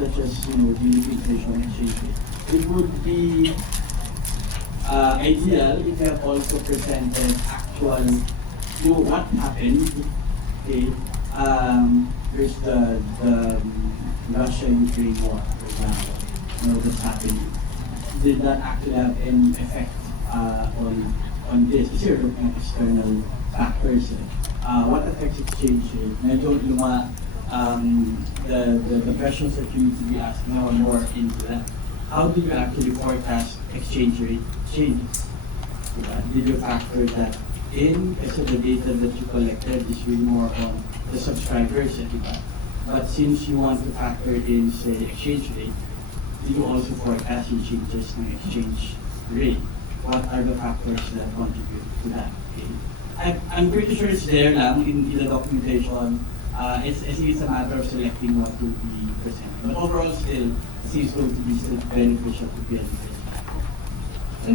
such as the inflation exchange rate, it would be ideal if you have also presented actual, what happened. Okay, there's the Russia-Ukraine war, for example, that's happening. Did that actually have any effect on this? Kasi you're looking at external factors. What affects exchange rate? Medyo the questions that you need to be asking now are more into that. How do you actually forecast exchange rate changes? Did you factor that in? Kasi the data that you collected is really more on the subscribers, but since you want to factor in, say, exchange rate, did you also forecast yung changes in exchange rate? What are the factors that contribute to that? Okay. I'm pretty sure it's there lang in the documentation. It's a matter of selecting what will be presented. But overall, still, it seems going to be still beneficial to PLDT.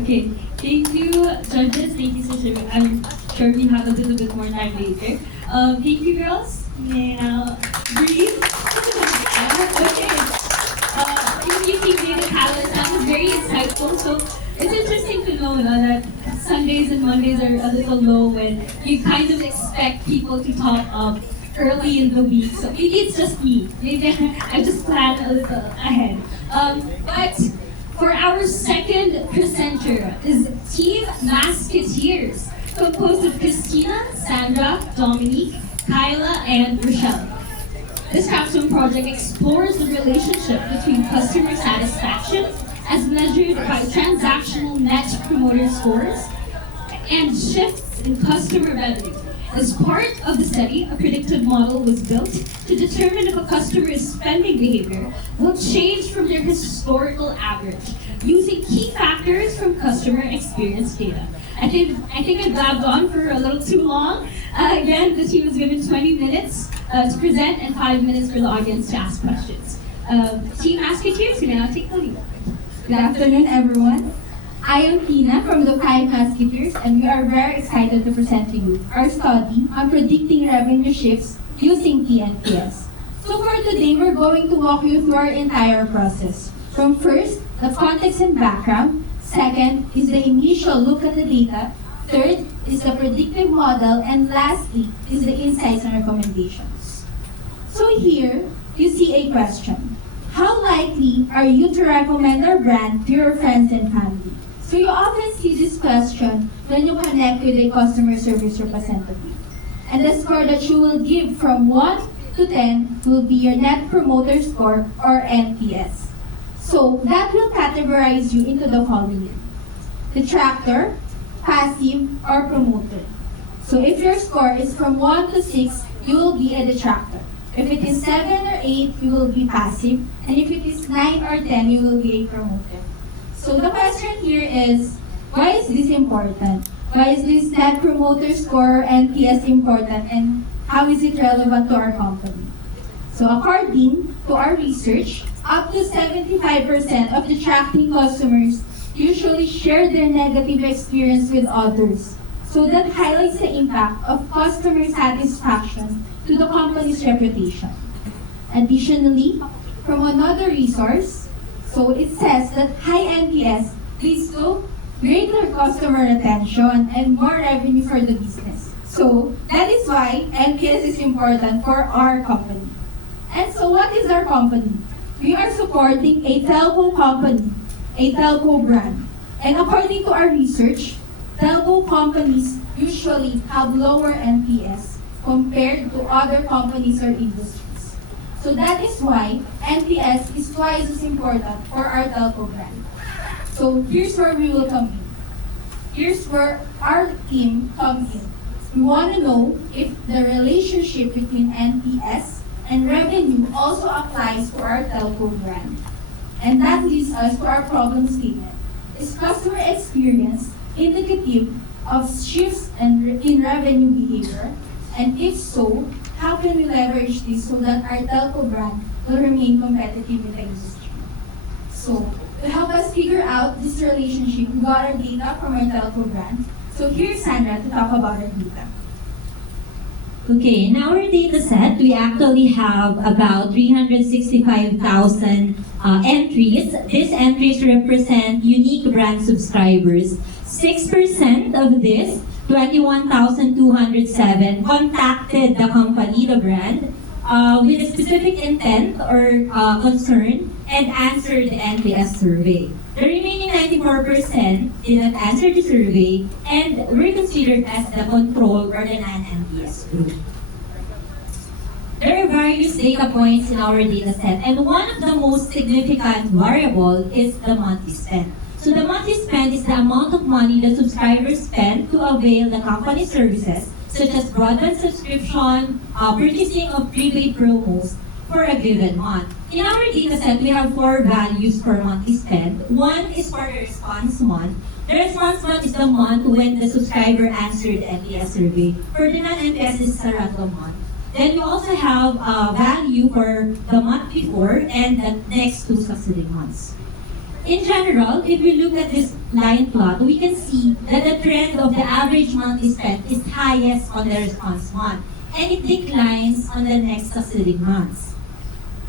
Okay, thank you, judges. Thank you, Sir. I'm sure we have a little bit more time later. Thank you, girls. May now breathe. Okay. You think data talent, that was very insightful. So it's interesting to know that Sundays and Mondays are a little low when you kind of expect people to talk early in the week. So maybe it's just me. Maybe I just planned a little ahead. But for our second presenter is Team Masketeers, composed of Christina, Sandra, Dominique, Kyla, and Rochelle. This capstone project explores the relationship between customer satisfaction as measured by transactional net promoter scores and shifts in customer revenue. As part of the study, a predictive model was built to determine if a customer's spending behavior will change from their historical average, using key factors from customer experience data. I think I blabbed on for a little too long. Again, the team was given 20 minutes to present and 5 minutes for the audience to ask questions. Team Masketeers, you may now take the lead. Good afternoon, everyone. I am Tina from the Five Musketeers, and we are very excited to present to you our study on predicting revenue shifts using TNPS. So for today, we're going to walk you through our entire process. From first, the context and background. Second is the initial look at the data. Third is the predictive model. And lastly is the insights and recommendations. So here, you see a question. How likely are you to recommend our brand to your friends and family? So you often see this question when you connect with a customer service representative. And the score that you will give from 1 to 10 will be your Net Promoter Score or NPS. So that will categorize you into the following: detractor, passive, or promoter. So if your score is from 1 to 6, you will be a detractor. If it is 7 or 8, you will be passive. And if it is 9 or 10, you will be a promoter. So the question here is, why is this important? Why is this Net Promoter Score NPS important, and how is it relevant to our company? So according to our research, up to 75% of detracting customers usually share their negative experience with others. So that highlights the impact of customer satisfaction to the company's reputation. Additionally, from another resource, so it says that high NPS leads to greater customer retention and more revenue for the business. So that is why NPS is important for our company. And so what is our company? We are supporting a telco company, a telco brand. And according to our research, telco companies usually have lower NPS compared to other companies or industries. So that is why NPS is twice as important for our telco brand. So here's where we will come in. Here's where our team comes in. We want to know if the relationship between NPS and revenue also applies to our telco brand. And that leads us to our problem statement. Is customer experience indicative of shifts in revenue behavior? And if so, how can we leverage this so that our telco brand will remain competitive in the industry? So, to help us figure out this relationship, we got our data from our telco brand. So here's Sandra to talk about our data. Okay, in our data set, we actually have about 365,000 entries. These entries represent unique brand subscribers. 6% of this, 21,207, contacted the company, the brand, with a specific intent or concern and answered the NPS survey. The remaining 94% did not answer the survey and were considered as the control or the non-NPS group. There are various data points in our data set, and one of the most significant variable is the monthly spend. So the monthly spend is the amount of money the subscribers spend to avail the company services, such as broadband subscription, purchasing of prepaid promos for a given month. In our data set, we have 4 values for monthly spend. One is for the response month. The response month is the month when the subscriber answered the NPS survey. For the non-NPS, this is a random month. Then we also have a value for the month before and the next 2 succeeding months. In general, if we look at this line plot, we can see that the trend of the average monthly spend is highest on the response month, and it declines on the next succeeding months.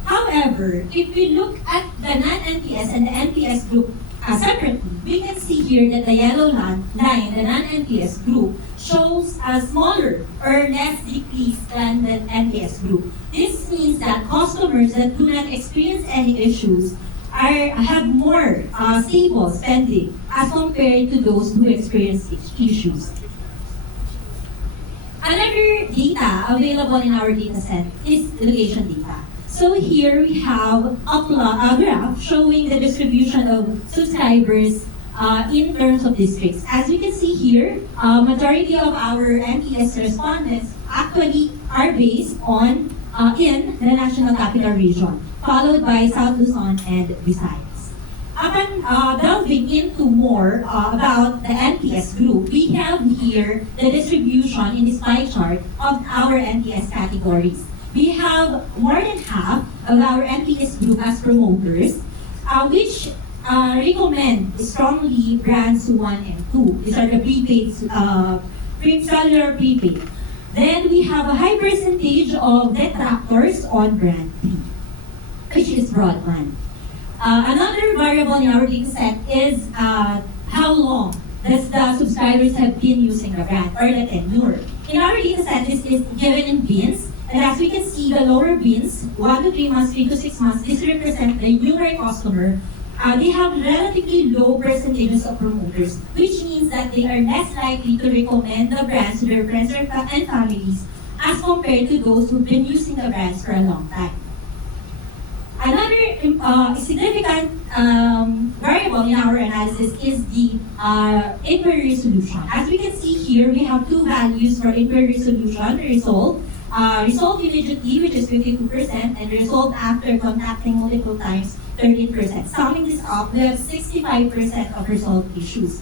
However, if we look at the non-NPS and the NPS group separately, we can see here that the yellow line, the non-NPS group, shows a smaller or less decrease than the NPS group. This means that customers that do not experience any issues have more stable spending as compared to those who experience issues. Another data available in our data set is location data. So here we have a graph showing the distribution of subscribers in terms of districts. As you can see here, majority of our NPS respondents actually are based on in the National Capital Region, followed by South Luzon and Visayas. Upon delving into more about the NPS group, we have here the distribution in this pie chart of our NPS categories. We have more than half of our NPS group as promoters, which recommend strongly brands 1 and 2. These are the prepaid, cellular prepaid. Then we have a high percentage of detractors on brand 3, which is broadband. Another variable in our data set is how long does the subscribers have been using the brand, or the tenure. In our data set, this is given in bins. And as we can see, the lower bins, 1 to 3 months, 3 to 6 months, this represents the newer customer. They have relatively low percentages of promoters, which means that they are less likely to recommend the brands to their friends and families as compared to those who've been using the brands for a long time. Another significant variable in our analysis is the inquiry resolution. As we can see here, we have 2 values for inquiry resolution: resolved immediately, which is 52%, and resolved after contacting multiple times, 13%. Summing this up, we have 65% of resolved issues.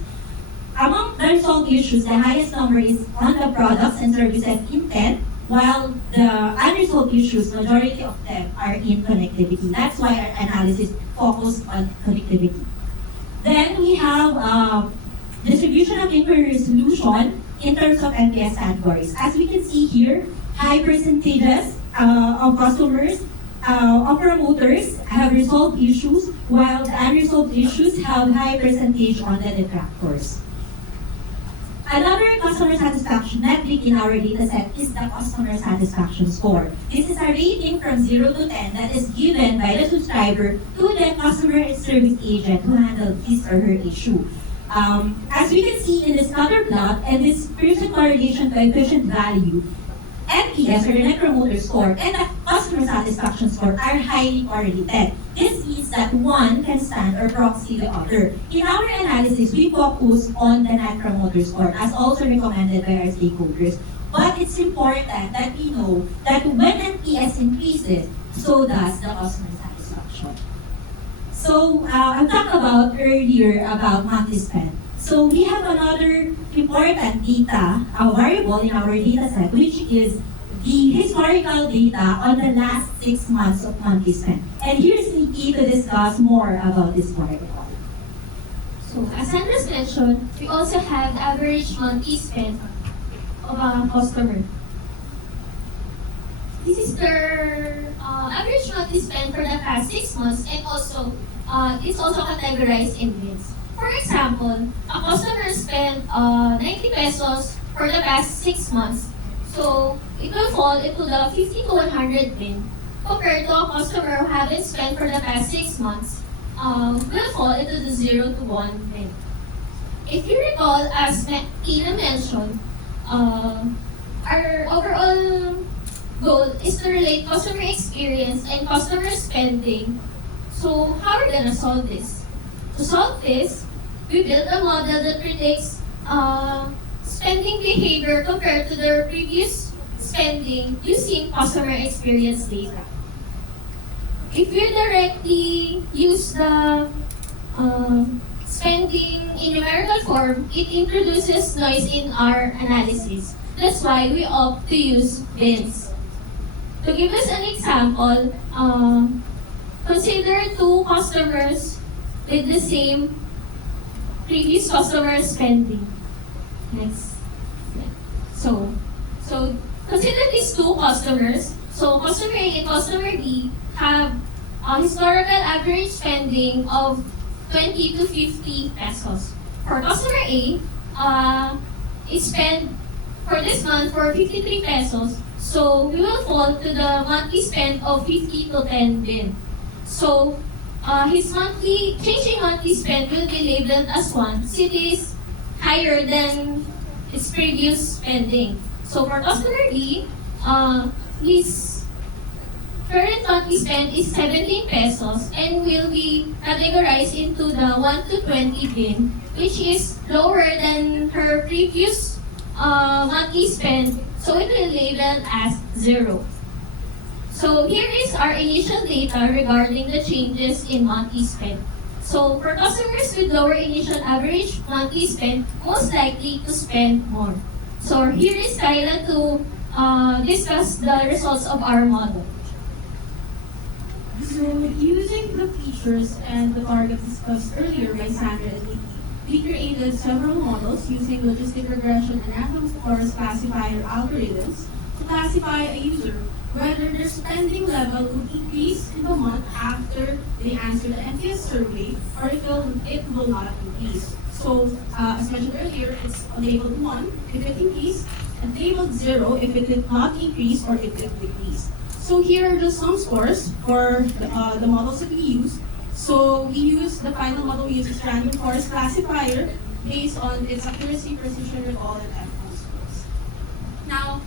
Among the resolved issues, the highest number is on the products and services intent, while the unresolved issues, majority of them are in connectivity. That's why our analysis focused on connectivity. Then we have distribution of inquiry resolution in terms of NPS categories. As we can see here, high percentages of customers, of promoters have resolved issues, while the unresolved issues have high percentage on the detractors. Another customer satisfaction metric in our data set is the customer satisfaction score. This is a rating from 0 to 10 that is given by the subscriber to the customer service agent who handled his or her issue. As we can see in this color plot and this Pearson correlation coefficient value, NPS, or the Net Promoter Score, and the customer satisfaction score are highly correlated. This means that one can stand or proxy the other. In our analysis, we focus on the Net Promoter Score, as also recommended by our stakeholders. But it's important that we know that when NPS increases, so does the customer satisfaction. So, I talked about earlier about monthly spend. So we have another important data, a variable in our data set, which is the historical data on the last 6 months of monthly spend. And here's Nikki to discuss more about this variable. So as Andres mentioned, we also have the average monthly spend of a customer. this is their average monthly spend for the past 6 months, and also it's also categorized in bins. For example, a customer spent 90 pesos for the past 6 months, so it will fall into the 50 to 100 bin, compared to a customer who haven't spent for the past 6 months, will fall into the 0 to 1 bin. If you recall, as Tina mentioned, our overall goal is to relate customer experience and customer spending. So how are we gonna solve this? To solve this, we built a model that predicts spending behavior compared to their previous spending using customer experience data. If you directly use the spending in numerical form, it introduces noise in our analysis. That's why we opt to use bins. To give us an example, consider two customers with the same previous customer spending. Next. So consider these two customers. So customer A and customer B have a historical average spending of 20 to 50 pesos. For customer A, it spent for this month for 53 pesos. So we will fall to the monthly spend of 50 to 10 bin. So his changing monthly spend will be labeled as 1 since it is higher than his previous spending. So for customer B, his current monthly spend is 17 pesos and will be categorized into the 1 to 20 bin, which is lower than her previous monthly spend, so it will label as 0. So here is our initial data regarding the changes in monthly spend. So for customers with lower initial average monthly spend, most likely to spend more. So here is Kyla to discuss the results of our model. So using the features and the targets discussed earlier by Sandra and Nikki, we created several models using logistic regression and random forest classifier algorithms to classify a user whether their spending level would increase in the month after they answer the NPS survey or if it will not increase. So as mentioned earlier, it's labeled 1 if it increased and labeled 0 if it did not increase or if it decreased. So here are just some scores for the models that we use. So we use the final model we use is random forest classifier based on its accuracy, precision, recall, and endpoint scores. Now,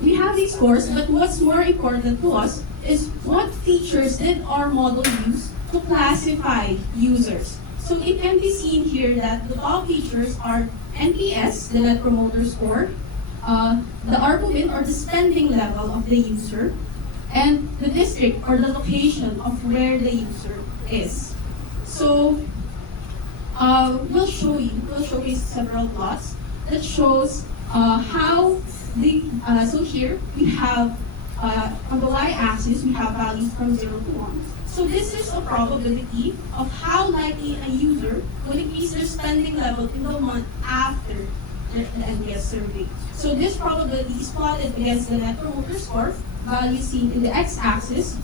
we have these scores, but what's more important to us is what features did our model use to classify users. So it can be seen here that the top features are NPS, the Net Promoter Score, the ARPU or the spending level of the user, and the district or the location of where the user is. So we'll showcase several plots that shows how the, so here we have on the y-axis we have values from 0 to 1. So this is a probability of how likely a user would increase their spending level in the month after the NPS survey. So this probability is plotted against the Net Promoter Score, value seen in the x-axis,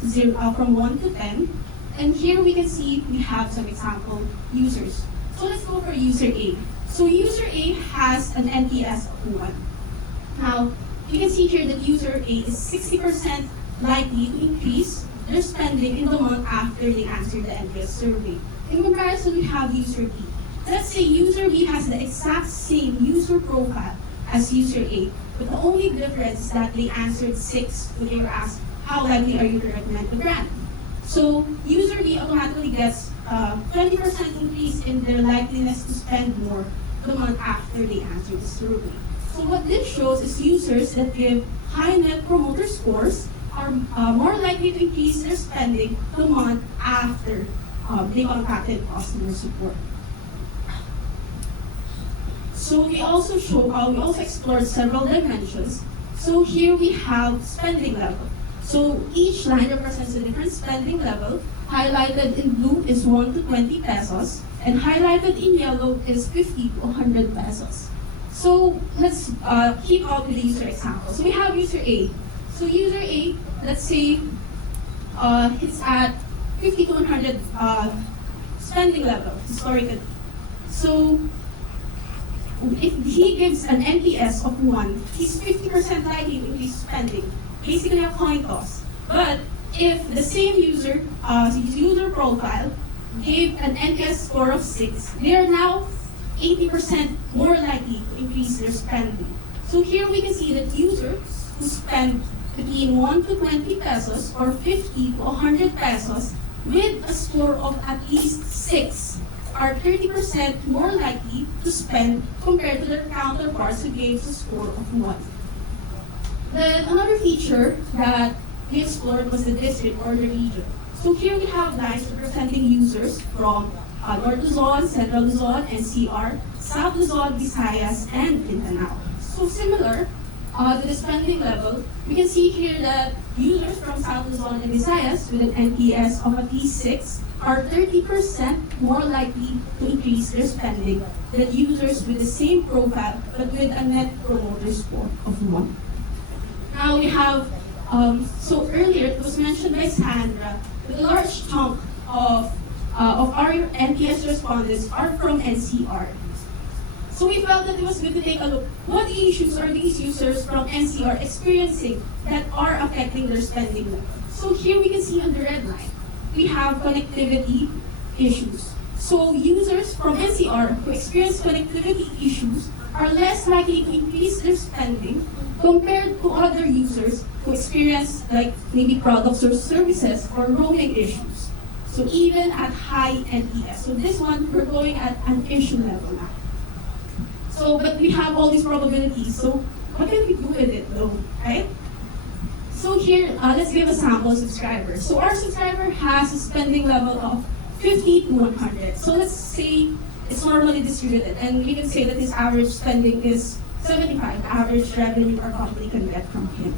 from 1 to 10. And here we can see we have some example users. So let's go for user A. So user A has an NPS of 1. Now, you can see here that user A is 60% likely to increase their spending in the month after they answer the NPS survey. In comparison, we have user B. Let's say user B has the exact same user profile as user A, but the only difference is that they answered 6 when they were asked, how likely are you to recommend the brand? So user B automatically gets 20% increase in their likeliness to spend more the month after they answer the survey. So what this shows is users that give high Net Promoter Scores are more likely to increase their spending the month after they contacted customer support. So we also explored several dimensions. So here we have spending level. So each line represents a different spending level. Highlighted in blue is 1 to 20 pesos, and highlighted in yellow is 50 to 100 pesos. So let's keep out with the user example. So we have user A. So user A, let's say, it's at 50 to 100 spending level historically. So if he gives an NPS of 1, he's 50% likely to increase spending. Basically a coin toss. But if the same user, his user profile, gave an NPS score of 6, they are now 80% more likely to increase their spending. So here we can see that users who spend between 1 to 20 pesos or 50 to 100 pesos with a score of at least 6 are 30% more likely to spend compared to their counterparts who gave a score of 1. Then another feature that we explored was the district or the region. So here we have lines representing users from North Luzon, Central Luzon, NCR, South Luzon, Visayas, and Mindanao. So similar to the spending level, we can see here that users from South Luzon and Visayas with an NPS of at least 6 are 30% more likely to increase their spending than users with the same profile but with a net promoter score of 1. Now we have, so earlier it was mentioned by Sandra, that a large chunk of our NPS respondents are from NCR. So we felt that it was good to take a look. What issues are these users from NCR experiencing that are affecting their spending level? So here we can see on the red line, we have connectivity issues. So users from NCR who experience connectivity issues are less likely to increase their spending compared to other users who experience like maybe products or services or roaming issues. So even at high NPS. So this one, we're going at an issue level now. So, but we have all these probabilities. So what can we do with it though, right? So here, let's give a sample subscriber. So our subscriber has a spending level of 50 to 100. So let's say it's normally distributed, and we can say that his average spending is 75, average revenue our company can get from him.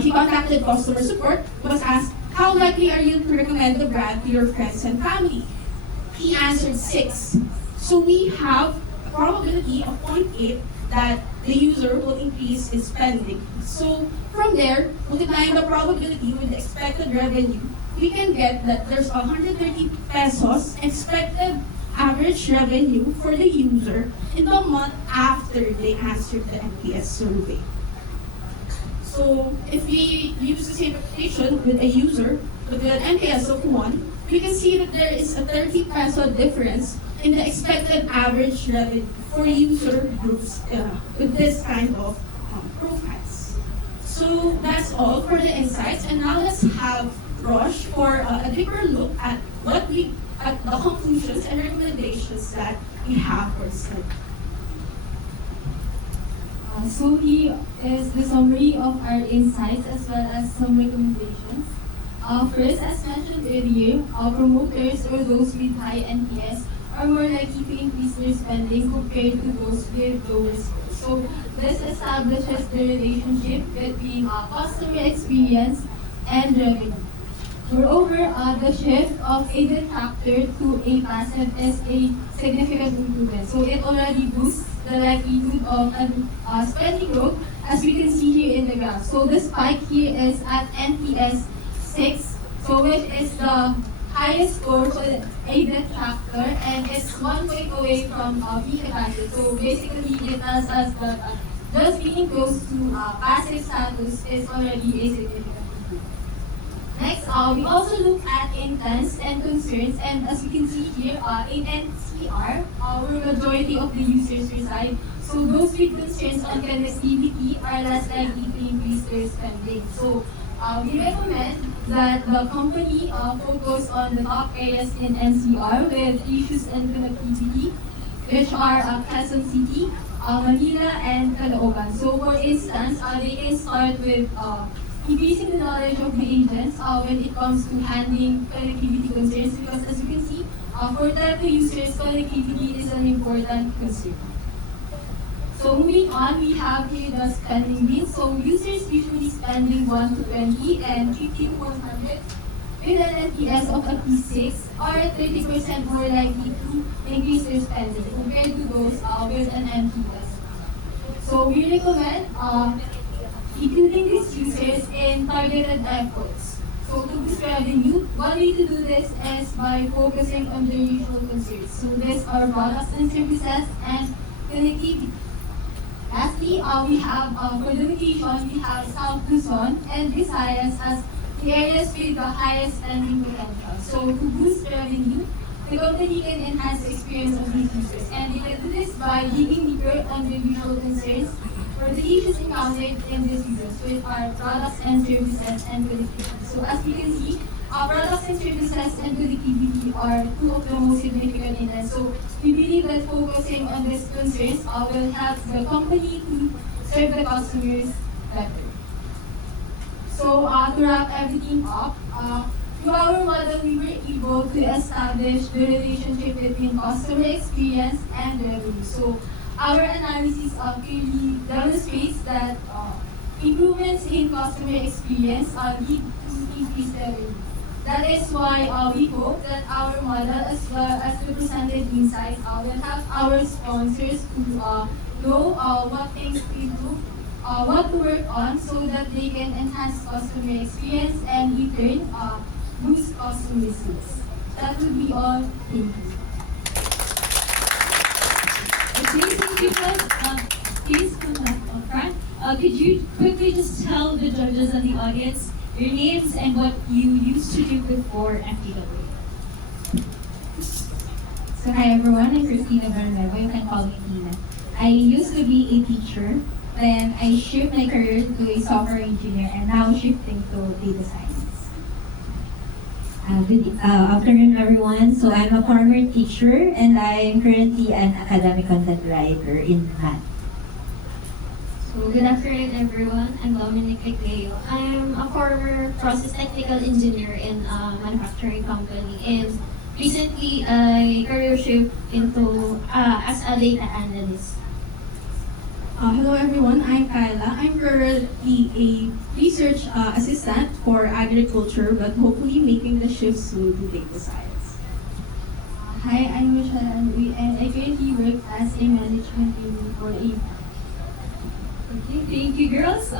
He contacted customer support, was asked, how likely are you to recommend the brand to your friends and family? He answered 6. So we have a probability of 0.8 that the user will increase his spending. So from there, multiplying the probability with the expected revenue, we can get that there's 130 pesos expected average revenue for the user in the month after they answered the NPS survey. So if we use the same application with a user with an NPS of 1, we can see that there is a 30 peso difference in the expected average revenue for user groups with this kind of profiles. So that's all for the insights, and now let's have Rosh for a deeper look at at the conclusions and recommendations that we have for the study. So here is the summary of our insights as well as some recommendations. First, as mentioned earlier, promoters or those with high NPS are more likely to increase their spending compared to those with lower scores. So this establishes the relationship between customer experience and revenue. Moreover, the shift of a detractor to a passive is a significant improvement. So it already boosts the likelihood of spending growth, as we can see here in the graph. So the spike here is at NPS 6, so which is the highest score for a detractor, and it's 1 point away from being a passive. So basically, it tells us that just being close to passive status is already a significant. Next, we also look at intents and concerns, and as we can see here, in NCR, where majority of the users reside, so those with concerns on connectivity are less likely to increase their spending. So we recommend that the company focus on the top areas in NCR with issues in connectivity, which are Quezon City, Manila, and Caloocan. So for instance, they can start with increasing the knowledge of the agents when it comes to handling connectivity concerns, because as you can see, for telco users, connectivity is an important concern. So moving on, we have here the spending beans. So users usually spending 1 to 20 and 50 to 100 with an NPS of at least 6 are 30% more likely to increase their spending compared to those with an NPS. So we recommend including these users in targeted efforts. So to boost revenue, one way to do this is by focusing on their usual concerns. So these are products and services and connectivity. Lastly, we have for the location, we have South Luzon and Visayas as the areas with the highest spending potential. So to boost revenue, the company can enhance the experience of these users, and they can do this by digging deeper on their usual concerns or the issues encountered in these users with our products and services and connectivity. So as we can see, our products and services and connectivity are two of the most significant in it. So we believe that focusing on these concerns will help the company to serve the customers better. So to wrap everything up, through our model, we were able to establish the relationship between customer experience and revenue. So our analysis clearly demonstrates that improvements in customer experience lead to increased revenue. That is why we hope that our model, as well as the presented insights, will help our sponsors to know what things to improve, what to work on, so that they can enhance customer experience and in turn boost customer sales. That would be all. Thank you. Okay, thank you guys. Please come back up front. Could you quickly just tell the judges and the audience your names and what you used to do before FTW? So hi everyone, I'm Christina Bernardo. You can call me Tina. I used to be a teacher, then I shifted my career to a software engineer and now shifting to data science. Good afternoon, everyone. So I'm a former teacher and I'm currently an academic content writer in math. So good afternoon, everyone. I'm Dominic Igleo. I'm a former process technical engineer in a manufacturing company, and recently I career shift into as a data analyst. Hello everyone, I'm Kyla. I'm currently a research assistant for agriculture, but hopefully making the shift soon to data science. Hi, I'm Michelle Andri, and I currently work as a management trainee for a. Okay, thank you, girls.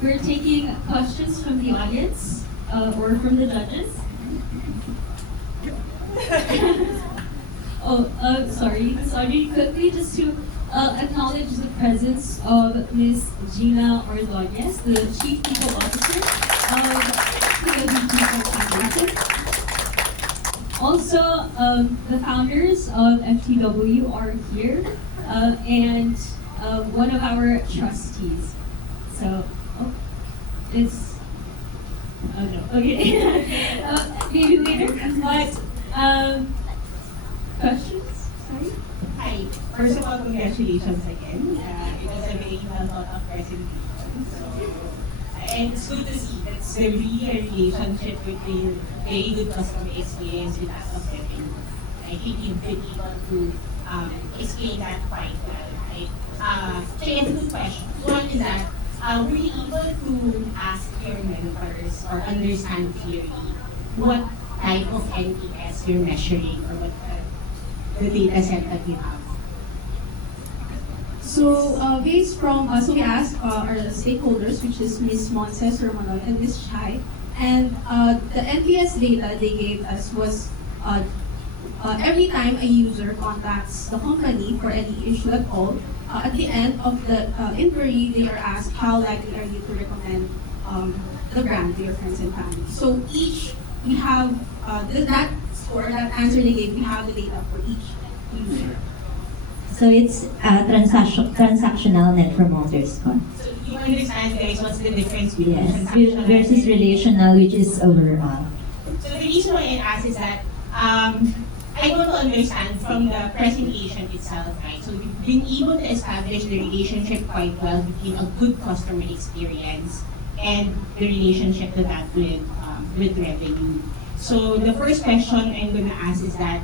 We're taking questions from the audience or from the judges. Sorry, quickly just to acknowledge the presence of Ms. Gina Ordonez, the Chief People Officer of PLDT Foundation. Also, the founders of FTW are here, and one of our trustees. So, maybe later, but questions? Sorry? Hi. First of all, congratulations again. It was a very well thought of presentation. And it's good to see that's really a relationship between very good customer experience with that of revenue. I think you've been able to explain that quite well, right? So I have two questions. One is that, were you able to ask your mentors or understand clearly what type of NPS you're measuring or what the data set that you have? So based from, so we asked our stakeholders, which is Ms. Monses Romanon and Ms. Chai, and the NPS data they gave us was every time a user contacts the company for any issue at all, at the end of the inquiry, they are asked how likely are you to recommend the brand to your friends and family. So each, we have that score, that answer they gave, we have the data for each user. So it's transactional net promoter score. So you understand, guys, what's the difference between Yes, transactional versus relational, which is overall. So the reason why I ask is that I want to understand from the presentation itself, right? So you've been able to establish the relationship quite well between a good customer experience and the relationship to that with revenue. So the first question I'm going to ask is that,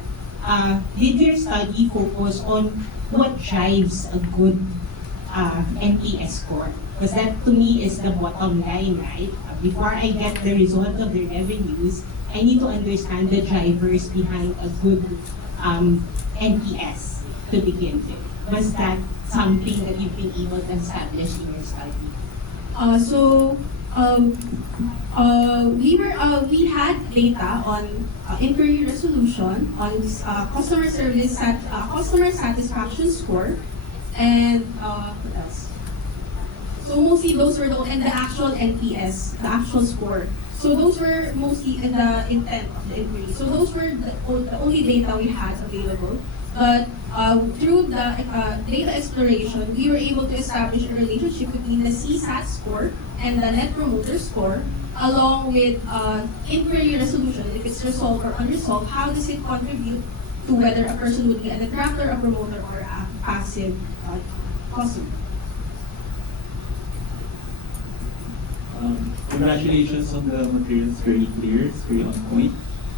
did your study focus on what drives a good NPS score? Because that to me is the bottom line, right? Before I get the result of the revenues, I need to understand the drivers behind a good NPS to begin with. Was that something that you've been able to establish in your study? We had data on inquiry resolution, on customer satisfaction score, and what else? So mostly those were and the actual NPS, the actual score. So those were mostly in the intent of the inquiry. So those were the only data we had available. But through the data exploration, we were able to establish a relationship between the CSAT score and the Net Promoter Score, along with inquiry resolution. If it's resolved or unresolved, how does it contribute to whether a person would be a detractor, a promoter, or a passive customer? Congratulations on the materials, very clear, it's very on point.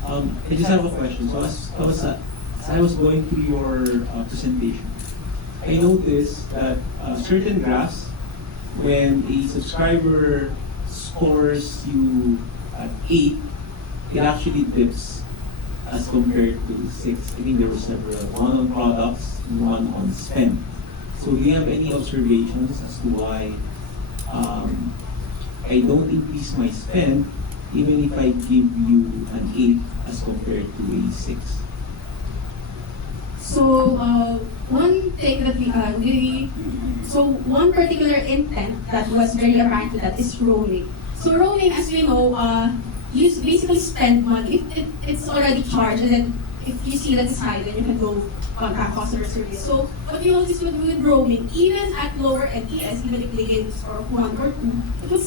I just have a question. So as I was going through your presentation, I noticed that certain graphs, when a subscriber scores you at 8, it actually dips as compared to 6. I think there were several, one on products and one on spend. So do you have any observations as to why I don't increase my spend even if I give you an 8 as compared to a 6? So one thing that one particular intent that was very apparent to that is roaming. So roaming, as we know, you basically spend money. It's already charged, and then if you see that it's high, then you can go contact customer service. So what you notice with roaming, even at lower NPS, even if they gave score of 1 or 2, it will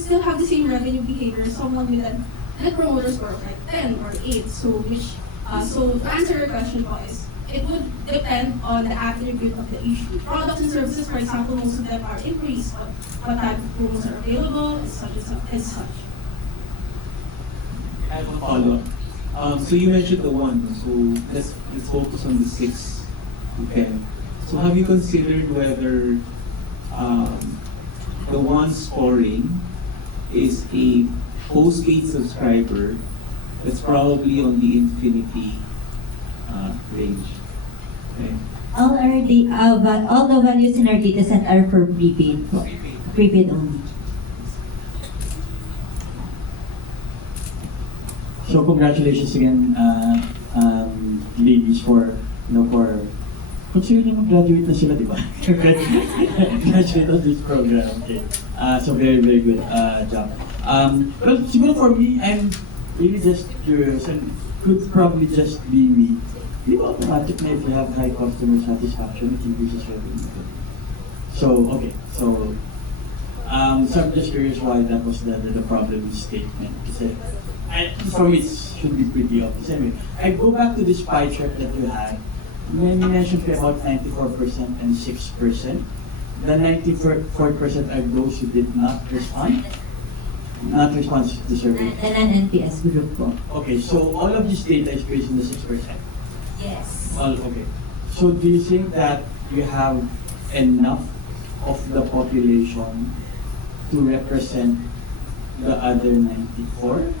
still have the same revenue behavior as someone with a Net Promoter Score of like 10 or 8. So to answer your question, is it would depend on the attribute of the issue. Products and services, for example, most of them are increased, but what type of promos are available, as such. I have a follow-up. So you mentioned the 1, so let's focus on the 6 to 10. So have you considered whether the 1 scoring is a postpaid subscriber that's probably on the infinity range? Okay. All the values in our data set are for prepaid only. So congratulations again, ladies, for considering mag-graduate na sila, di ba? Graduate of this program. Okay. So very, very good job. Well, siguro for me, I'm really just curious, and could probably just be me. Di ba automatic na if you have high customer satisfaction, it increases revenue? So, okay. So I'm just curious why that was the problem statement. Kasi, for me, it should be pretty obvious. Anyway, I go back to this pie chart that you had. When you mentioned about 94% and 6%, the 94% are those who did not respond? Not respond to the survey? The non-NPS group po. Okay, so all of this data is based on the 6%? Yes. Well, okay. So do you think that you have enough of the population to represent the other 94?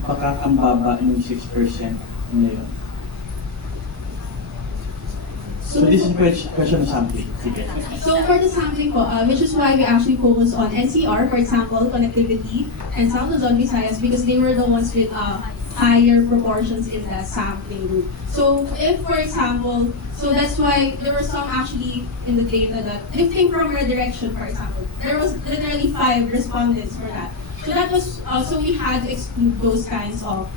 Baka ang baba ng 6% ngayon. So this is question of sampling. Okay. So for the sampling po, which is why we actually focus on NCR, for example, connectivity, and South Luzon, Visayas, because they were the ones with higher proportions in the sampling group. So if, for example, so that's why there were some actually in the data that lifting from redirection, for example, there was literally 5 respondents for that. So that was, so we had to exclude those kinds of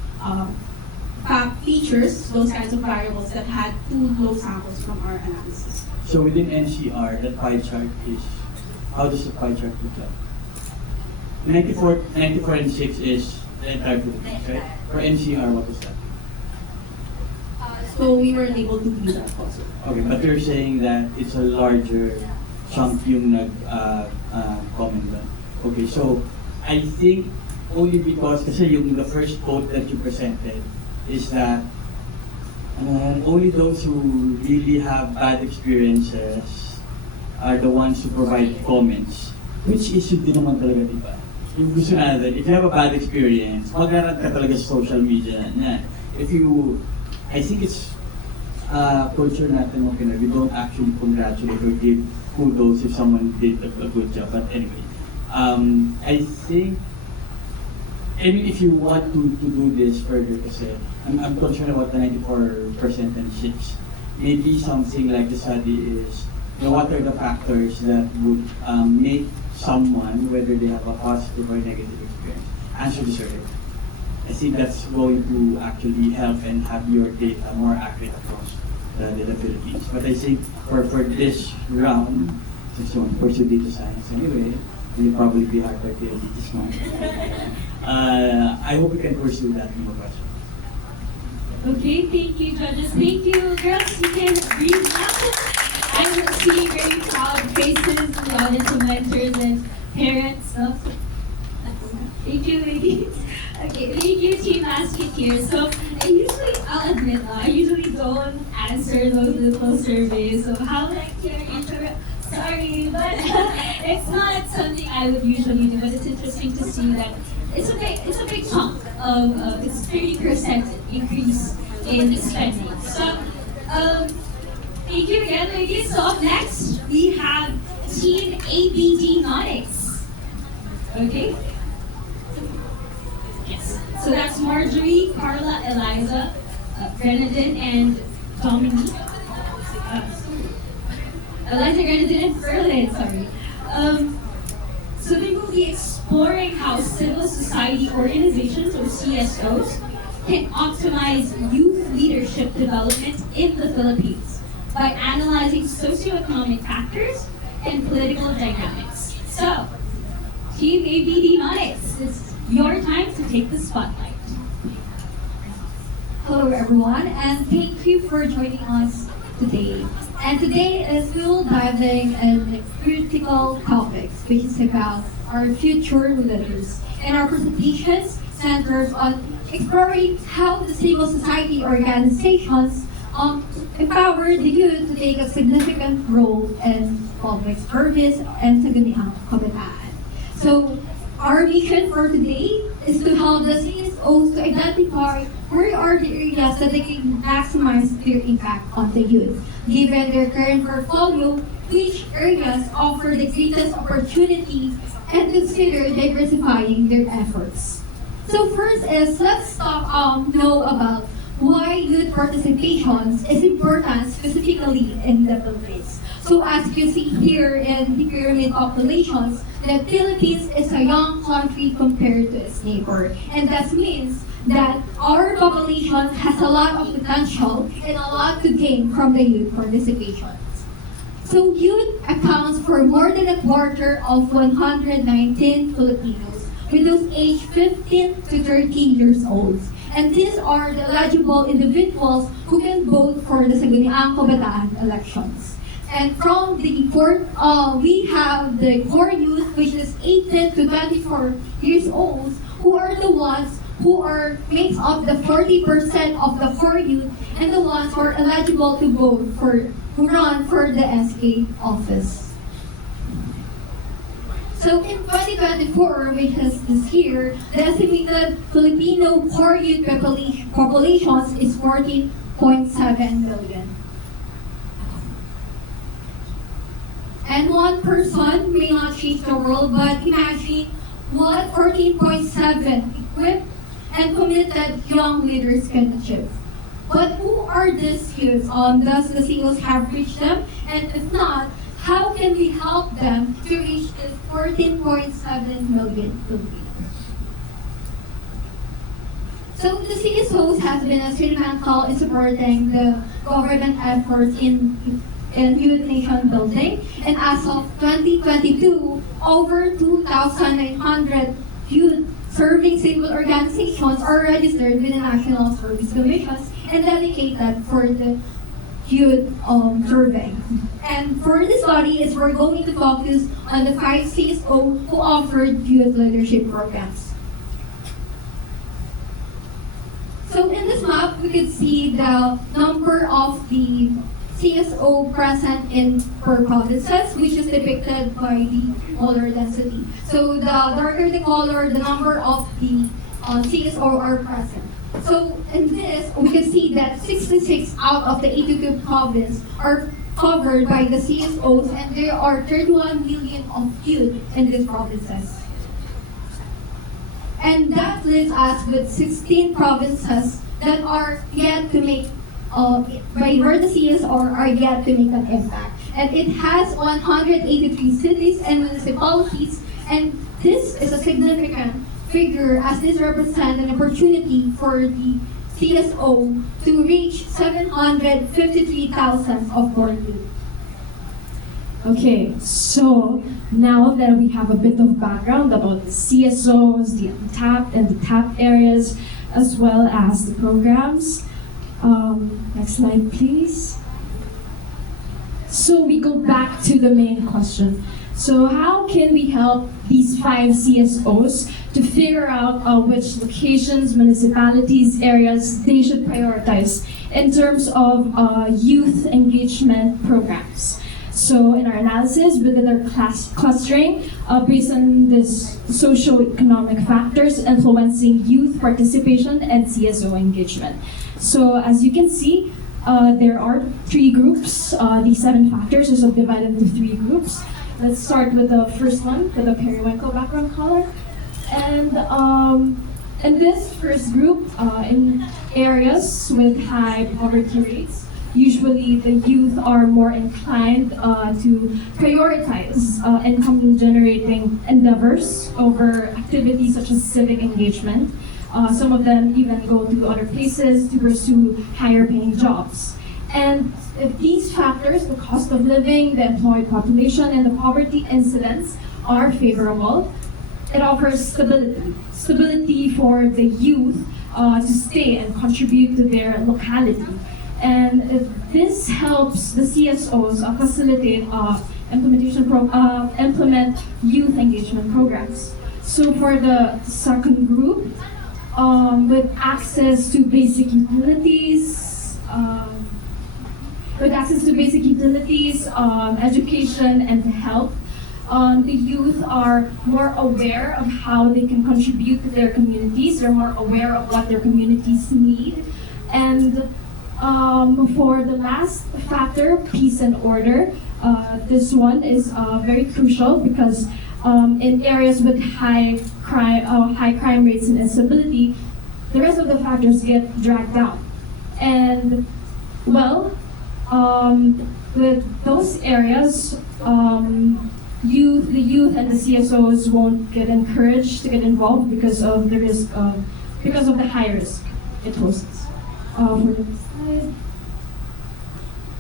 features, those kinds of variables that had too low samples from our analysis. So within NCR, that pie chart is, how does the pie chart look like? 94 and 6 is the entire Philippines, right? For NCR, what is that? So we weren't able to do that also. Okay, but you're saying that it's a larger chunk yung nag-comment doon. Okay, so I think only because kasi yung the first quote that you presented is that only those who really have bad experiences are the ones who provide comments. Which issue din naman talaga, di ba? Yung gusto natin, if you have a bad experience, mag-arant ka talaga sa social media na. If you, I think it's culture natin we don't actually congratulate or give kudos if someone did a good job. But anyway, I think, I mean, if you want to do this further, kasi I'm concerned about the 94% and shifts. Maybe something like the study is, what are the factors that would make someone, whether they have a positive or negative experience, answer the survey. I think that's going to actually help and have your data more accurate across the Philippines. But I think for this round, since you want to pursue data science anyway, it will probably be hard by PLDT this month. I hope we can pursue that in the question. Okay, thank you, judges. Thank you, girls. You can breathe now. I'm seeing very proud faces in the audience of mentors and parents. So, thank you, ladies. Okay, thank you, Team Musketeers. So, I'll admit, I usually don't answer those little surveys of how like your intro. Sorry, but it's not something I would usually do. But it's interesting to see that it's a big chunk of it's 30% increase in spending. So, thank you again, ladies. So up next we have Team ABD Nautics. Okay. Yes. So that's Marjorie, Carla, Eliza, Grenadine, and Dominique. Eliza, Grenadine, and Berlin, sorry. So they will be exploring how civil society organizations, or CSOs, can optimize youth leadership development in the Philippines by analyzing socioeconomic factors and political dynamics. So, Team ABD Nautics, it's your time to take the spotlight. Hello everyone, and thank you for joining us today. And today is we will diving in critical topics, which is about our future leaders. And our presentations centers on exploring how the civil society organizations empower the youth to take a significant role in public service and sangguniang kabataan. So our mission for today is to help the CSOs to identify where are the areas that they can maximize their impact on the youth. Given their current portfolio, which areas offer the greatest opportunity and consider diversifying their efforts. So first is, let's know about why youth participation is important specifically in the Philippines. So as you see here in the pyramid populations, the Philippines is a young country compared to its neighbor. And that means that our population has a lot of potential and a lot to gain from the youth participation. So youth accounts for more than a quarter of 119 Filipinos with those aged 15 to 30 years old. And these are the eligible individuals who can vote for the sangguniang kabataan elections. And from the fourth, we have the core youth, which is 18 to 24 years old, who are the ones who makes up the 40% of the core youth and the ones who are eligible to vote who run for the SK office. So in 2024, which is this year, the estimated Filipino core youth population is 14.7 million. And one person may not change the world, but imagine what 14.7 equipped and committed young leaders can achieve. But who are these youth? Does the CEOs have reached them? And if not, how can we help them to reach this 14.7 million Filipinos? So the CSOs has been instrumental in supporting the government efforts in youth nation building. And as of 2022, over 2,900 youth serving civil organizations are registered with the National Service Commissions and dedicated for the youth survey. And for this study is we're going to focus on the 5 CSO who offered youth leadership programs. So in this map, we can see the number of the CSO present in per provinces, which is depicted by the color density. So the darker the color, the number of the CSO are present. So in this, we can see that 66 out of the 82 provinces are covered by the CSOs, and there are 31 million of youth in these provinces. And that leaves us with 16 provinces that are yet to make, where the CSOs are yet to make an impact. And it has 183 cities and municipalities, and this is a significant figure as this represents an opportunity for the CSO to reach 753,000 of more youth. Okay, so now that we have a bit of background about the CSOs, the untapped and the tapped areas, as well as the programs. Next slide, please. So we go back to the main question. So how can we help these 5 CSOs to figure out which locations, municipalities, areas they should prioritize in terms of youth engagement programs? So in our analysis, we did our clustering based on this socio-economic factors influencing youth participation and CSO engagement. So as you can see, there are 3 groups. These 7 factors are subdivided into 3 groups. Let's start with the first one, with the periwinkle background color. And in this first group, in areas with high poverty rates, usually the youth are more inclined to prioritize income-generating endeavors over activities such as civic engagement. Some of them even go to other places to pursue higher-paying jobs. And if these factors, the cost of living, the employed population, and the poverty incidence are favorable, it offers stability for the youth to stay and contribute to their locality. And this helps the CSOs facilitate implement youth engagement programs. So for the second group, with access to basic utilities, education, and health, the youth are more aware of how they can contribute to their communities. They're more aware of what their communities need. And for the last factor, peace and order, this one is very crucial because in areas with high crime rates and instability, the rest of the factors get dragged down. And well, with those areas, the youth and the CSOs won't get encouraged to get involved because of the risk because of the high risk it poses. For the next slide.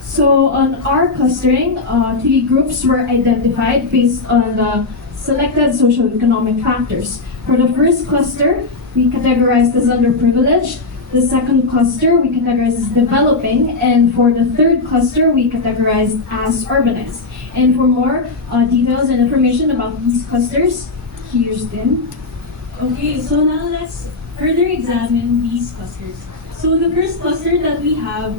So on our clustering, 3 groups were identified based on the selected socio-economic factors. For the first cluster, we categorized as underprivileged. The second cluster, we categorized as developing. And for the third cluster, we categorized as urbanized. And for more details and information about these clusters, here's Din. Okay, so now let's further examine these clusters. So the first cluster that we have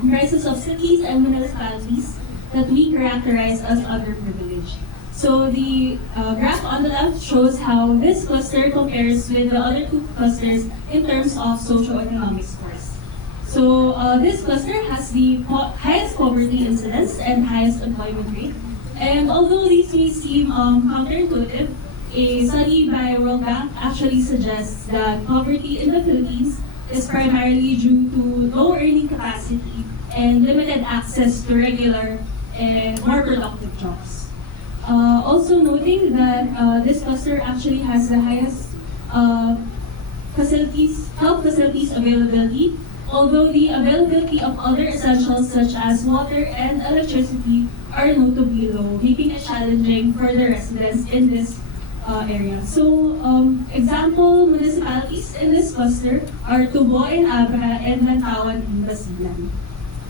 comprises of cities and municipalities that we characterize as underprivileged. So the graph on the left shows how this cluster compares with the other 2 clusters in terms of socioeconomic scores. So this cluster has the highest poverty incidence and highest employment rate. And although these may seem counterintuitive, a study by World Bank actually suggests that poverty in the Philippines is primarily due to low earning capacity and limited access to regular and more productive jobs. Also noting that this cluster actually has the highest health facilities availability, although the availability of other essentials such as water and electricity are notably low, making it challenging for the residents in this area. So, example municipalities in this cluster are Tubo in Abra and Mantawan in Basilan.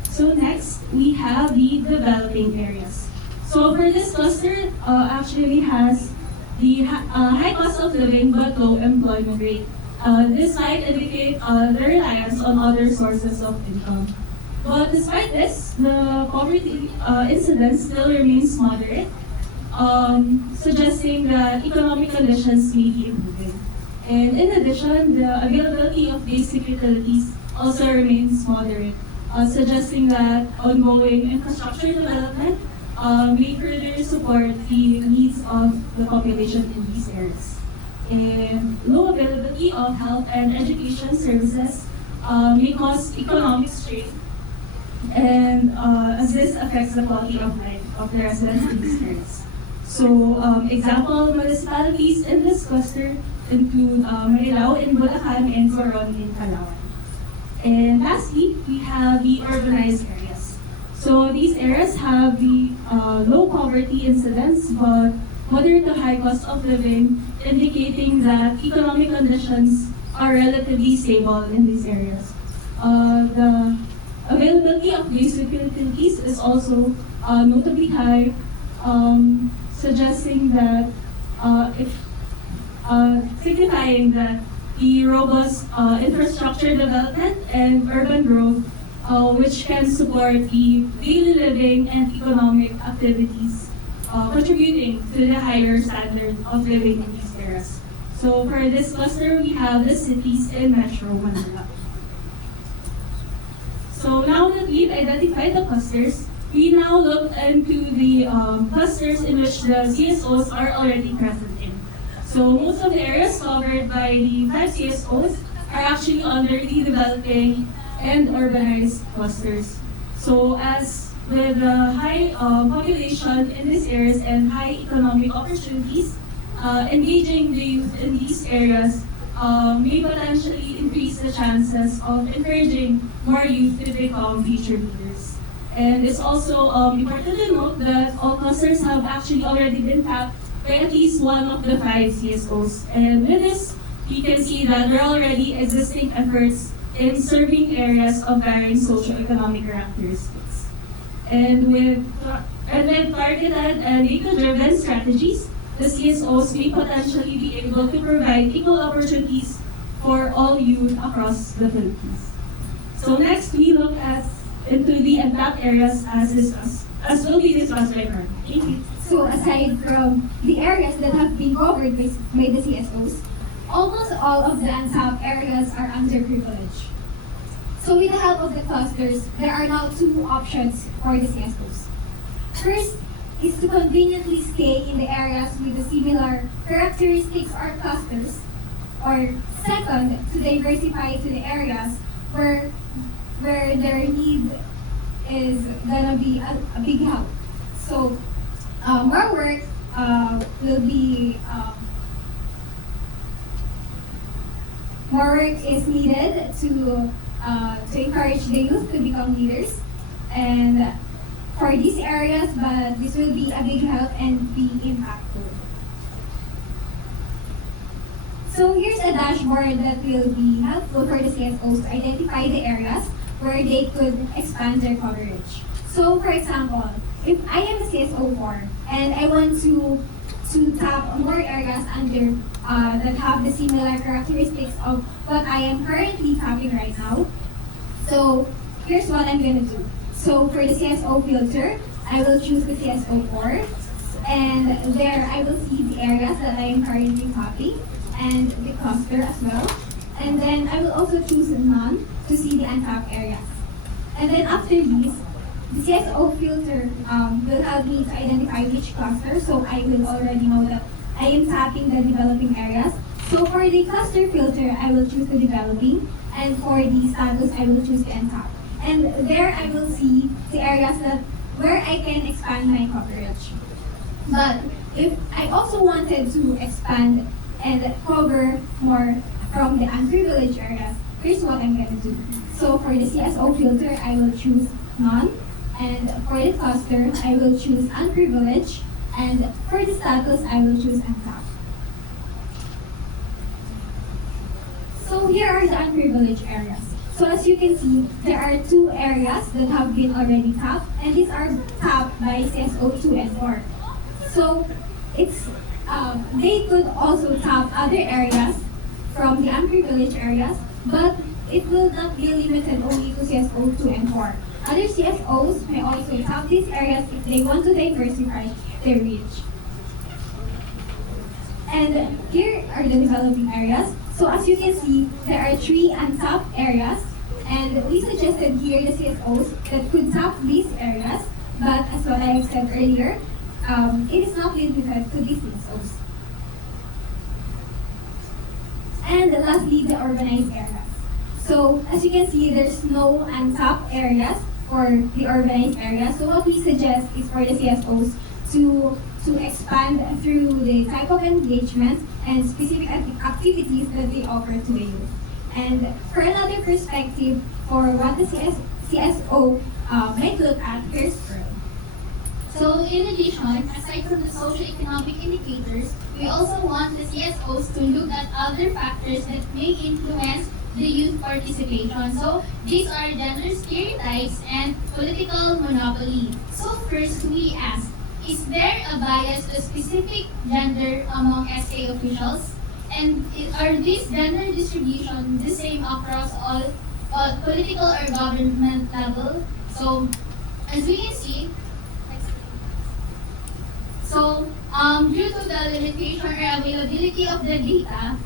So next, we have the developing areas. So for this cluster, actually has the high cost of living but low employment rate. This might indicate the reliance on other sources of income. But despite this, the poverty incidence still remains moderate, suggesting that economic conditions may be improving. And in addition, the availability of basic utilities also remains moderate, suggesting that ongoing infrastructure development may further support the needs of the population in these areas. And low availability of health and education services may cause economic strain, and as this affects the quality of life of the residents in these areas. So, example municipalities in this cluster include Manila in Bulacan and Coron in Palawan. And lastly, we have the urbanized areas. So these areas have the low poverty incidence but moderate to high cost of living, indicating that economic conditions are relatively stable in these areas. The availability of basic utilities is also notably high, suggesting that signifying that the robust infrastructure development and urban growth, which can support the daily living and economic activities, contributing to the higher standard of living in these areas. So for this cluster, we have the cities in Metro Manila. So now that we've identified the clusters, we now look into the clusters in which the CSOs are already present in. So most of the areas covered by the 5 CSOs are actually under the developing and urbanized clusters. So as with the high population in these areas and high economic opportunities, engaging the youth in these areas may potentially increase the chances of encouraging more youth to become future leaders. And it's also important to note that all clusters have actually already been tapped by at least one of the 5 CSOs. And with this, you can see that there are already existing efforts in serving areas of varying socioeconomic characteristics. And with targeted and data-driven strategies, the CSOs may potentially be able to provide equal opportunities for all youth across the Philippines. So next, we look into the untapped areas as will be discussed by her. Thank you. So aside from the areas that have been covered by the CSOs, almost all of the untapped areas are underprivileged. So with the help of the clusters, there are now 2 options for the CSOs. First is to conveniently stay in the areas with the similar characteristics or clusters, or second, to diversify to the areas where their need is gonna be a big help. So more work will be more work is needed to encourage the youth to become leaders, and for these areas, but this will be a big help and be impactful. So here's a dashboard that will be helpful for the CSOs to identify the areas where they could expand their coverage. So for example, if I am a CSO4 and I want to tap more areas under that have the similar characteristics of what I am currently tapping right now, so here's what I'm gonna do. So for the CSO filter, I will choose the CSO4, and there I will see the areas that I am currently tapping and the cluster as well. And then I will also choose none to see the untapped areas. And then after these, the CSO filter will help me to identify which cluster, so I will already know that I am tapping the developing areas. So for the cluster filter, I will choose the developing, and for the status, I will choose the untapped. And there I will see the areas where I can expand my coverage. But if I also wanted to expand and cover more from the unprivileged areas, here's what I'm going to do. So for the CSO filter, I will choose none. And for the cluster, I will choose unprivileged. And for the status, I will choose untapped. So here are the unprivileged areas. So as you can see, there are 2 areas that have been already tapped, and these are tapped by CSO 2 and 4. So they could also tap other areas from the unprivileged areas, but it will not be limited only to CSO 2 and 4. Other CSOs may also tap these areas if they want to diversify their reach. And here are the developing areas. So as you can see, there are 3 untapped areas, And we suggested here the CSOs that could tap these areas, but as what I said earlier, it is not limited to these CSOs. And lastly, the urbanized areas. So as you can see, there's no untapped areas for the urbanized areas. So what we suggest is for the CSOs to expand through the type of engagement and specific activities that they offer to the youth. And for another perspective, for what the CSO might look at, here's Pearl. So in addition, aside from the socioeconomic indicators, we also want the CSOs to look at other factors that may influence the youth participation. So these are gender stereotypes and political monopoly. So first we ask, is there a bias to a specific gender among SK officials? And are these gender distribution the same across all political or government level? So as we can see, due to the limitation or availability of the data,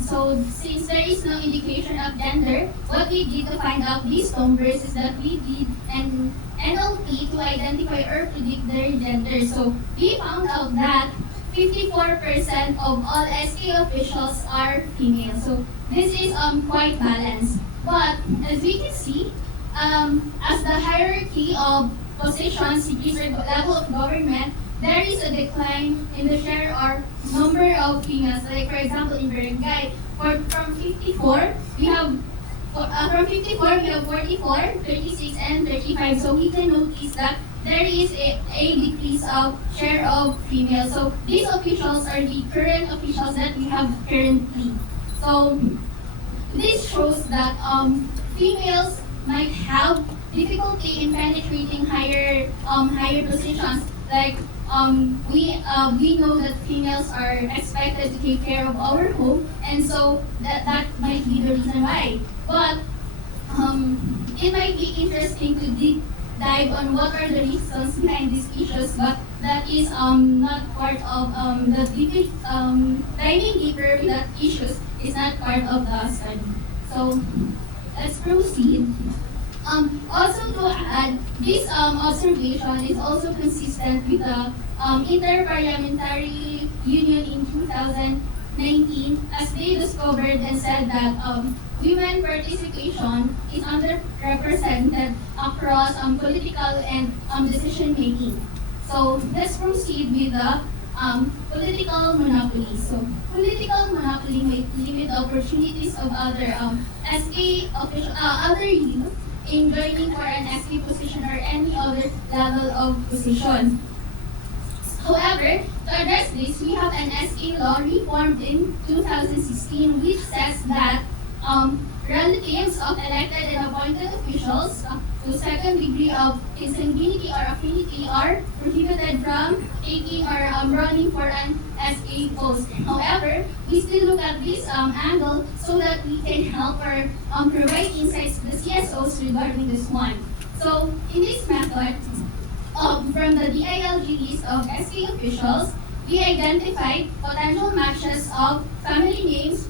so since there is no indication of gender, what we did to find out these numbers is that we did an NLP to identify or predict their gender. So we found out that 54% of all SK officials are female. So this is quite balanced. But as we can see, as the hierarchy of positions increases or level of government, there is a decline in the share or number of females. Like for example, in barangay, from 54, we have 44, 36, and 35. So we can notice that there is a decrease of share of females. So these officials are the current officials that we have currently. So this shows that females might have difficulty in penetrating higher positions. Like we know that females are expected to take care of our home, and so that might be the reason why. But it might be interesting to deep dive on what are the reasons behind these issues, but that is not part of the deep, diving deeper with that issues is not part of the study. So let's proceed. Also to add, this observation is also consistent with the Inter-Parliamentary Union in 2019, as they discovered and said that women participation is underrepresented across political and decision making. So let's proceed with the political monopoly. So political monopoly may limit the opportunities of other SK official, other youth in joining for an SK position or any other level of position. However, to address this, we have an SK law reformed in 2016 which says that relatives of elected and appointed officials to second degree of consanguinity or affinity are prohibited from taking or running for an SK post. However, we still look at this angle so that we can help or provide insights to the CSOs regarding this one. So in this method, from the DILG list of SK officials, we identified potential matches of family names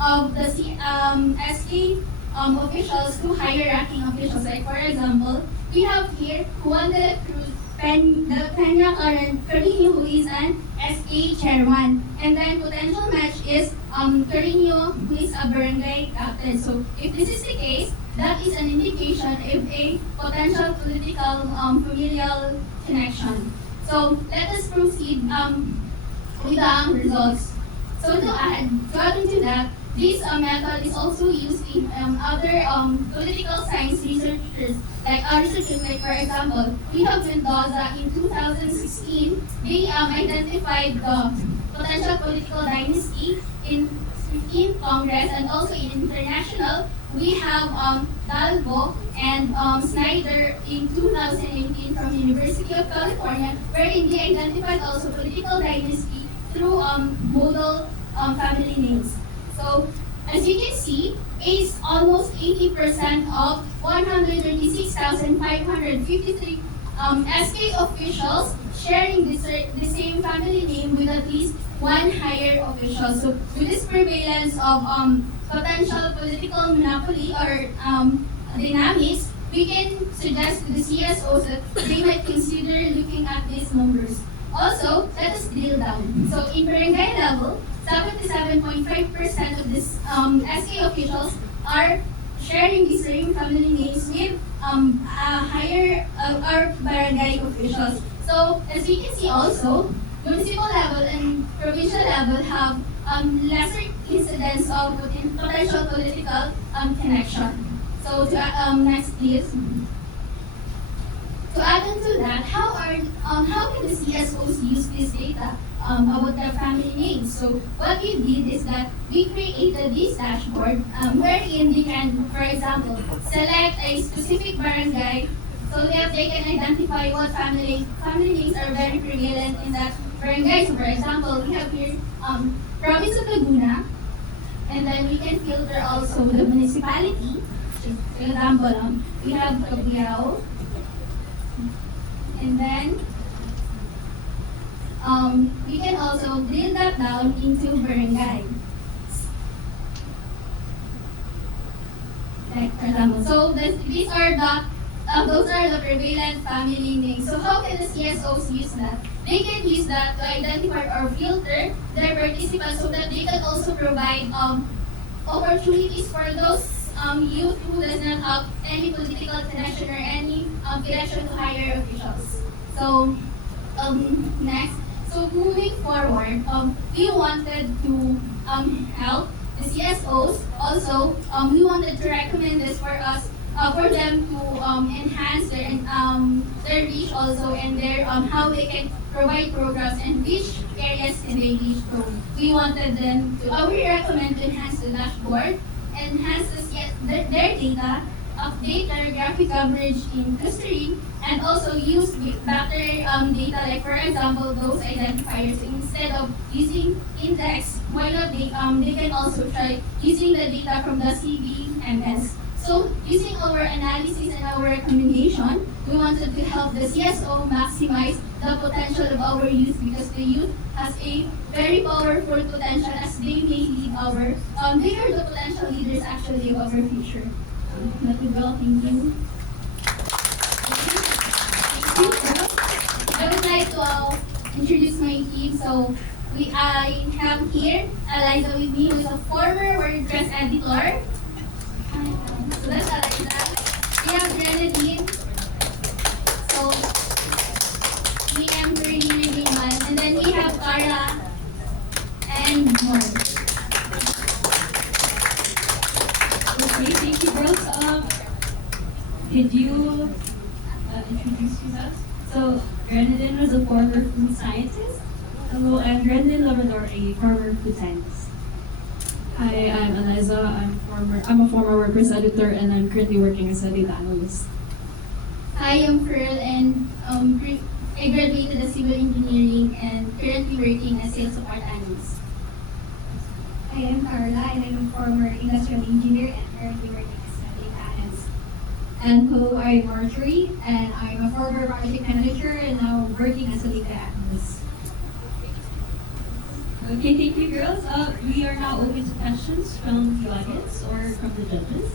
of the SK officials to higher ranking officials. Like for example, we have here Juan de la Cruz, the Peña Carino, who is an SK chairman. And then potential match is Carino, who is a barangay captain. So if this is the case, that is an indication of a potential political familial connection. So let us proceed with the results. So to add to that, this method is also used in other political science researchers, like for example, we have Mendoza in 2016. They identified the potential political dynasty in Congress and also in international. We have Dalbo and Snyder in 2018 from University of California, wherein they identified also political dynasty through modal family names. So as you can see, is almost 80% of 136,553 SK officials sharing the same family name with at least one higher official. So with this prevalence of potential political monopoly or dynamics, we can suggest to the CSOs that they might consider looking at these numbers. Also, let us drill down. So in barangay level, 77.5% of this SK officials are sharing the same family names with higher our barangay officials. So as we can see also, municipal level and provincial level have lesser incidence of potential political connection. So to next please. To add on to that, how can the CSOs use this data about their family names? So what we did is that we created this dashboard wherein they can, for example, select a specific barangay so that they can identify what family names are very prevalent in that barangay. So for example, we have here province of Laguna, and then we can filter also the municipality. For example, we have Cabiao, and then we can also drill that down into barangay. Like for example, so these are those are the prevalent family names. So how can the CSOs use that? They can use that to identify or filter their participants so that they can also provide opportunities for those youth who does not have any political connection or any connection to higher officials. So next, so moving forward, we wanted to help the CSOs. Also, we wanted to recommend this for us, for them to enhance their reach also and their how they can provide programs and which areas can they reach. So we wanted them to. We recommend to enhance the dashboard, enhance their data, update their graphic coverage in clustering, and also use better data, like for example those identifiers. Instead of using index, why not they can also try using the data from the CVMS. So using our analysis and our recommendation, we wanted to help the CSO maximize the potential of our youth, because the youth has a very powerful potential as they may lead our, they are the potential leaders actually of our future. Thank you. I would like to introduce my team. So I have here Eliza with me, who is a former WordPress editor. So that's Eliza. We have Grenadine. So we have Bernina Gaiman. And then we have Carla and more. Okay, thank you, girls. Could you introduce yourselves? So, Grenadine was a former food scientist. Hello, I'm Grenadine Labrador, a former food scientist. Hi, I'm Eliza. I'm a former WordPress editor, and I'm currently working as a data analyst. Hi, I'm Pearl, and I graduated as civil engineering and currently working as sales support analyst. I am Carla, and I'm a former industrial engineer and currently working as a data analyst. And hello, I'm Marjorie, and I'm a former project manager and now working as a data analyst. Okay, thank you, girls. We are now open to questions from the audience or from the judges.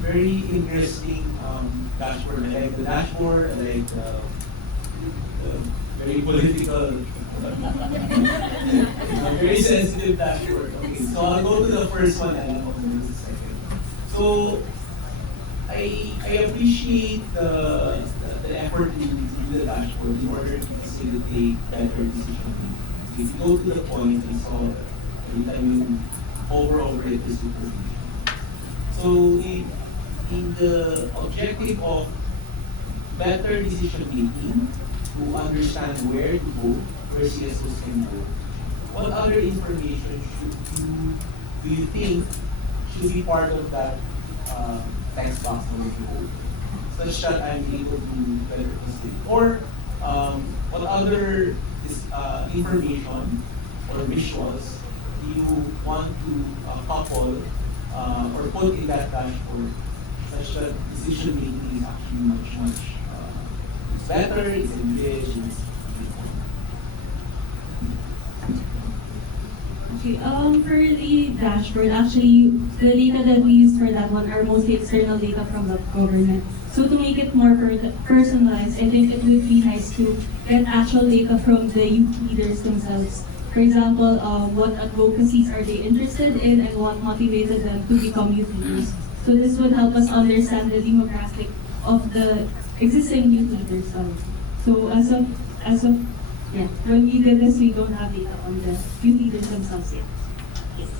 Very interesting dashboard. I like the dashboard. I like the very political, very sensitive dashboard. Okay, so I'll go to the first one and I'll go to the second. So I appreciate the effort in the dashboard in order to facilitate better decision making. If you go to the point, I saw every time you hover over it is supervision. So in the objective of better decision making, to understand where to go, where CSOs can go, what other information do you think should be part of that text box when you go, such that I'm able to better consider? Or what other information or visuals do you want to couple or put in that dashboard, such that decision making is actually much it's better, it's engaged, it's Okay, for the dashboard, actually, the data that we use for that one are mostly external data from the government. So to make it more personalized, I think it would be nice to get actual data from the youth leaders themselves. For example, what advocacies are they interested in and what motivated them to become youth leaders. So this would help us understand the demographic of the existing youth leaders. So when we did this, we don't have data on the youth leaders themselves yet. Yes.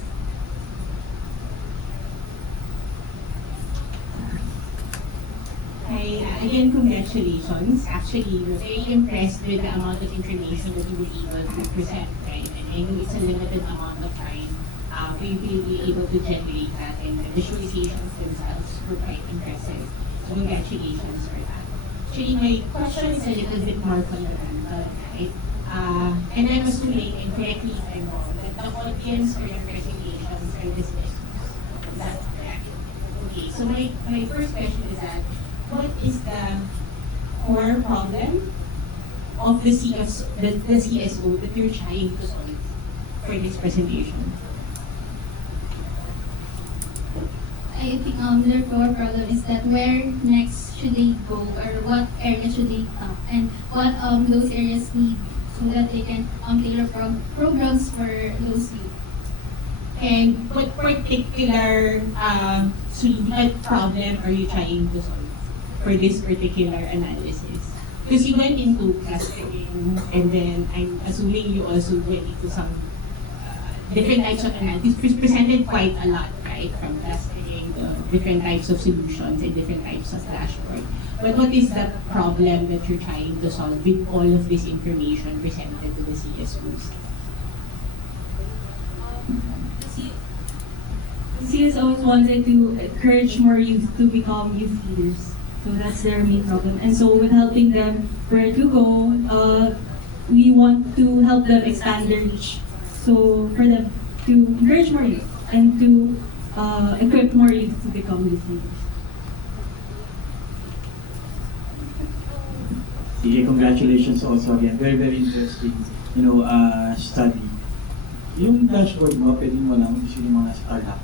Again, congratulations. Actually, we're very impressed with the amount of information that you were able to present, right? And I know it's a limited amount of time for you to be able to generate that, and the visualizations themselves were quite impressive. So congratulations for that. Actually, my question is a little bit more fundamental, right? And I'm assuming, and correct me if I'm wrong, that the audience for your presentations are business. Is that correct? Okay, so my first question is that, what is the core problem of the CSO that you're trying to solve for this presentation? I think their core problem is that where next should they go, or what area should they tap, and what those areas need so that they can tailor programs for those youth. And what particular problem are you trying to solve for this particular analysis? Because you went into clustering, and then I'm assuming you also went into some different types of analysis. You presented quite a lot, right? From clustering, the different types of solutions, and different types of dashboard. But what is the problem that you're trying to solve with all of this information presented to the CSOs? CSOs wanted to encourage more youth to become youth leaders. So that's their main problem. And so with helping them where to go, we want to help them expand their reach. So for them to encourage more youth and to equip more youth to become youth leaders. Sige, congratulations also again. Very, very interesting, study. Yung dashboard mo, pwede mo lang gusto yung mga startup.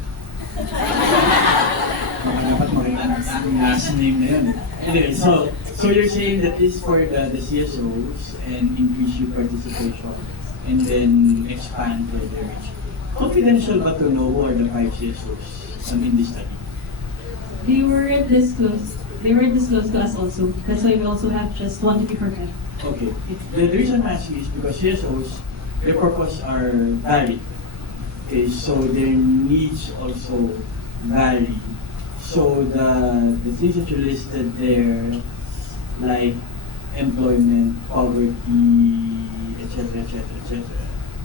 Dapat makita ang last name na yun. Anyway, so you're saying that this is for the CSOs and increase your participation and then expand further. Confidential ba to know who are the 5 CSOs in this study? They weren't disclosed. They were disclosed to us also. That's why we also have just 1 to be prepared. Okay. The reason I'm asking is because CSOs, their purpose are varied. Okay, so their needs also vary. So the things that you listed there, like employment, poverty, etc.,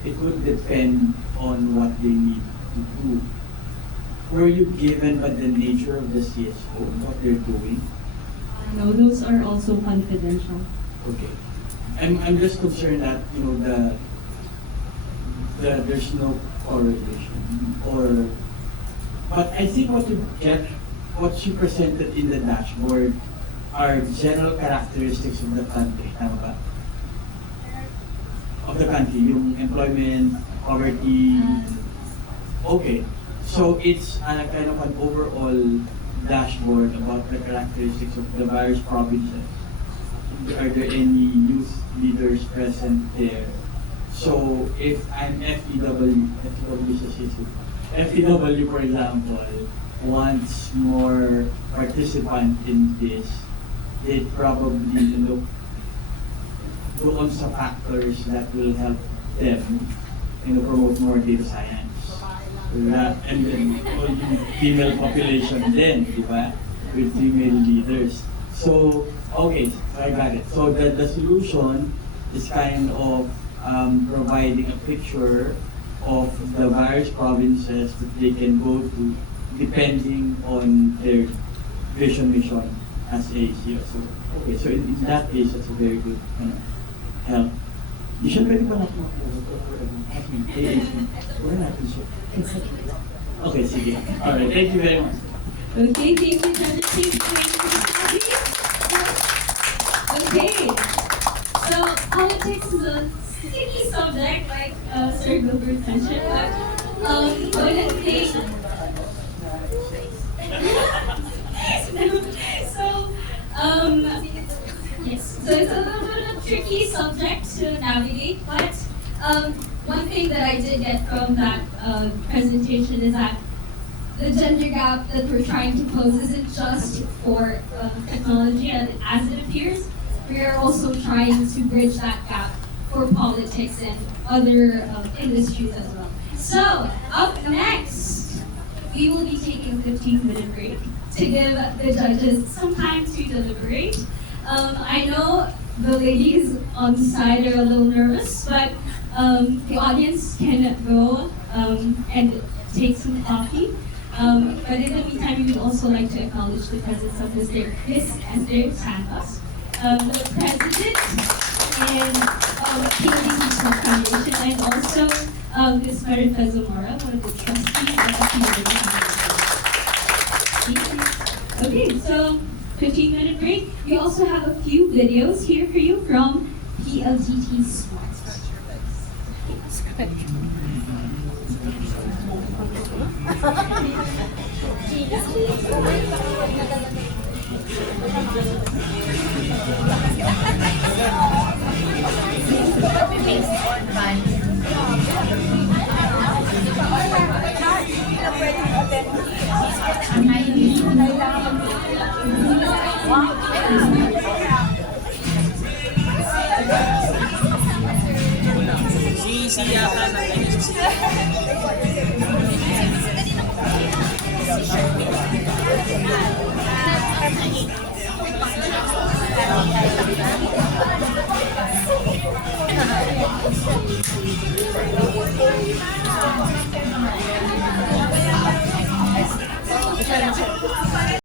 it would depend on what they need to do. Were you given by the nature of the CSO, what they're doing? No, those are also confidential. Okay. I'm just concerned that, there's no correlation. But I think what you presented in the dashboard are general characteristics of the country, tama ba? Of the country, yung employment, poverty. Okay. So it's kind of an overall dashboard about the characteristics of the various provinces. Are there any youth leaders present there? So if I'm FEW, for example, wants more participant in this, they'd probably look doon sa factors that will help them promote more data science. And then all the female population then, di ba? With female leaders. So, okay, so I got it. So the solution is kind of providing a picture of the various provinces that they can go to depending on their mission as a CSO. Okay, so in that case, that's a very good help. You should pwede pa natin Okay, sige. Alright, thank you very much. Okay, thank you, Judge. Okay, so politics is a tricky subject, like Sir Gilbert mentioned, but I wouldn't think. Yes, so it's a little bit of a tricky subject to navigate, but one thing that I did get from that presentation is that the gender gap that we're trying to close isn't just for technology as it appears. We are also trying to bridge that gap for politics and other industries as well. So, up next, we will be taking a 15-minute break to give the judges some time to deliberate. I know the ladies on the side are a little nervous, but the audience can go and take some coffee. But in the meantime, we would also like to acknowledge the presence of Mr. Esther Santos, the president and PLDT Foundation, and also Ms. Marifa Zamora, one of the trustees of the PLDT. Okay, so 15-minute break. We also have a few videos here for you from PLDT Sports. Si yata na